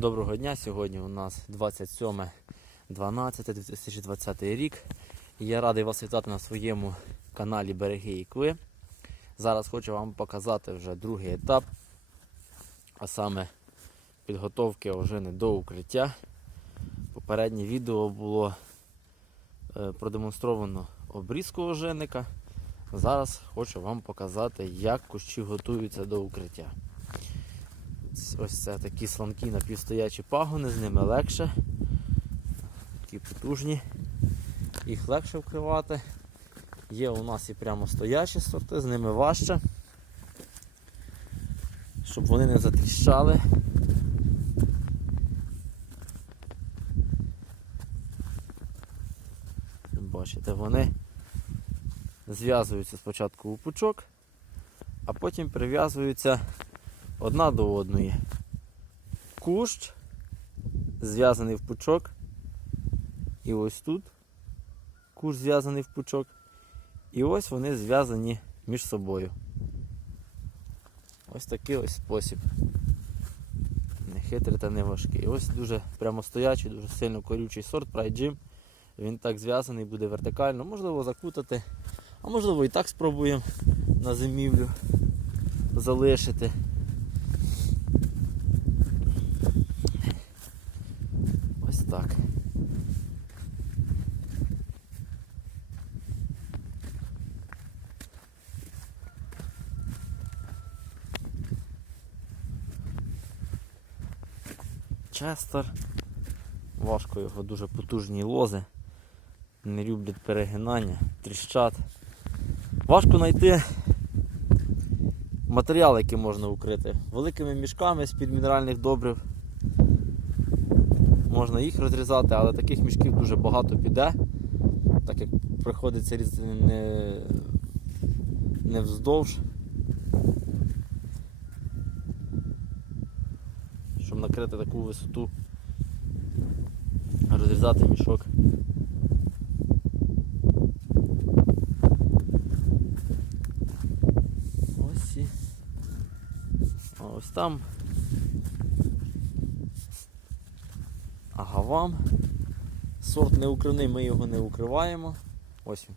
Доброго дня! Сьогодні у нас 27.12.2020 рік. Я радий вас вітати на своєму каналі Береги Ікви. Зараз хочу вам показати вже другий етап, а саме підготовки ожини до укриття. Попереднє відео було е, продемонстровано обрізку ожинника. Зараз хочу вам показати, як кущі готуються до укриття. Ось це такі слонкі напівстоячі пагони, з ними легше. Такі потужні. Їх легше вкривати. Є у нас і прямо стоячі сорти, з ними важче. Щоб вони не затріщали. Бачите, вони зв'язуються спочатку у пучок, а потім прив'язуються одна до одної. Кущ зв'язаний в пучок. І ось тут кущ зв'язаний в пучок. І ось вони зв'язані між собою. Ось такий ось спосіб. Не хитрий та не важкий. Ось дуже прямостоячий, дуже сильно корючий сорт Gym. Він так зв'язаний, буде вертикально, можливо закутати, а можливо і так спробуємо на зимівлю залишити. Ось так. Честер. Важко його дуже потужні лози. Не люблять перегинання, тріщат. Важко знайти матеріал, який можна укрити. Великими мішками з-під мінеральних добрив. Можна їх розрізати, але таких мішків дуже багато піде, так як приходиться різати не, не вздовж. Щоб накрити таку висоту, розрізати мішок. Ось і. Ось там. Агавам. Сорт не укривний, ми його не укриваємо. Ось він.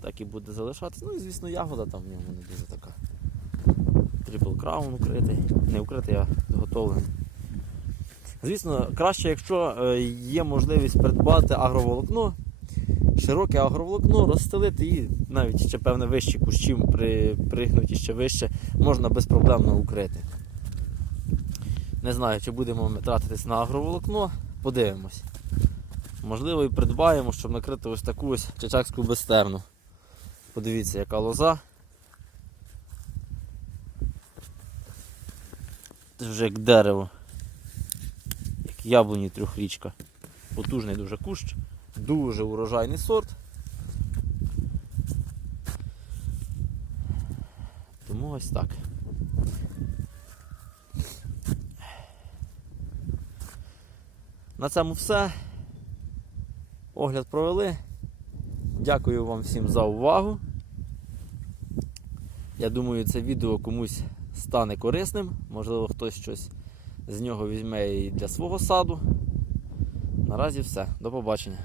Так і буде залишатися. Ну і звісно ягода там в ньому не дуже така. Трипл краун укритий. Не укритий, а зготовлений. Звісно, краще, якщо е, є можливість придбати агроволокно, широке агроволокно, розстелити і навіть ще певне вище кущів при, пригнуті ще вище, можна безпроблемно укрити. Не знаю, чи будемо ми тратитись на агроволокно, подивимось. Можливо, і придбаємо, щоб накрити ось таку ось чачакську безстерну. Подивіться, яка лоза. Це вже як дерево. Як яблуні трьохрічка. Потужний дуже кущ, дуже урожайний сорт. Тому ось так. На цьому все. Огляд провели. Дякую вам всім за увагу. Я думаю, це відео комусь стане корисним. Можливо, хтось щось з нього візьме і для свого саду. Наразі все. До побачення.